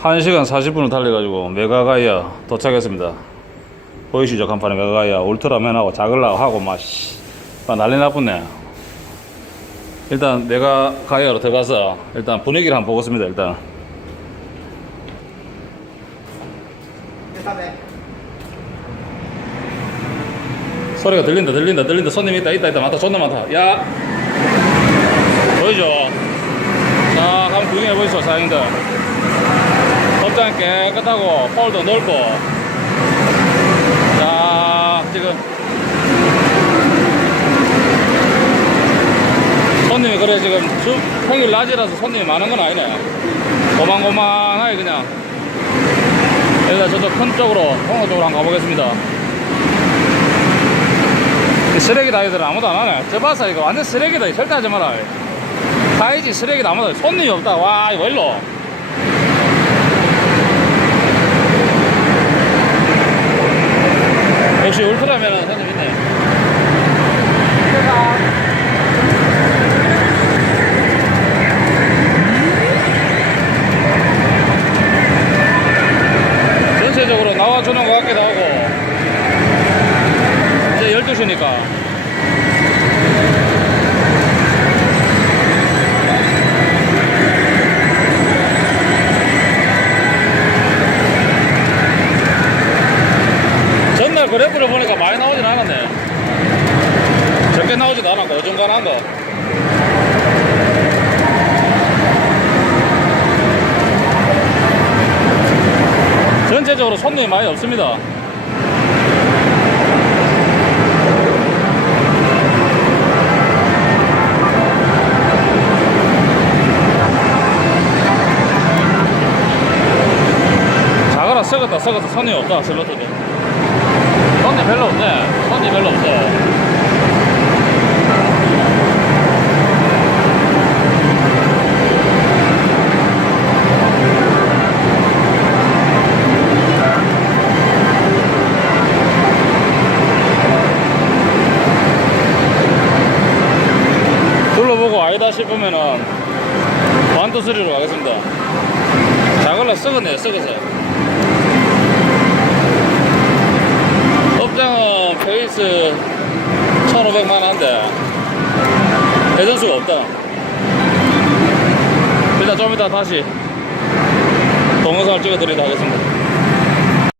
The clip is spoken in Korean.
1시간 40분을 달려가지고 메가가이아 도착했습니다. 보이시죠? 간판에 메가가이아 울트라맨하고 자글라고 하고 막, 씨, 막 난리 나쁘네. 일단 메가가이아로 들어가서 일단 분위기를 한번 보겠습니다. 일단. 소리가 들린다, 들린다, 들린다. 손님 있다, 있다, 있다. 많다, 존나 많다. 야! 보이죠? 자, 한번 구경해 보시죠, 사장님들. 깨끗하고, 홀도 넓고. 자, 지금. 손님이 그래, 지금 주, 평일 낮이라서 손님이 많은 건 아니네. 고만고만하게 그냥. 여기다 저쪽 큰 쪽으로, 통로 쪽으로 한번 가보겠습니다. 이 쓰레기 다 이들 아무도 안 하네. 저 봐서 이거 완전 쓰레기다. 절대 하지 마라. 가야지 쓰레기 아무도 손님이 없다. 와 이거 일로. 역시 울트라면은 손님 있네. 전체적으로 나와주는 것 같기도 하고. 이제 12시니까 전날 그래프를 보니까 많이 나오진 않았네. 적게 나오지도 않았고 어중간한 거. 전체적으로 손님이 많이 없습니다. 썩었다 썩었다. 손이 없다 슬로트도 손이 별로 없네. 손이 별로 없어. 둘러보고 아니다 싶으면은 반도스리로 가겠습니다. 작을라 썩었네요 썩어서 업장은 페이스 1500만 한데. 회전수가 없다. 일단 좀 이따 다시 동영상을 찍어드리도록 하겠습니다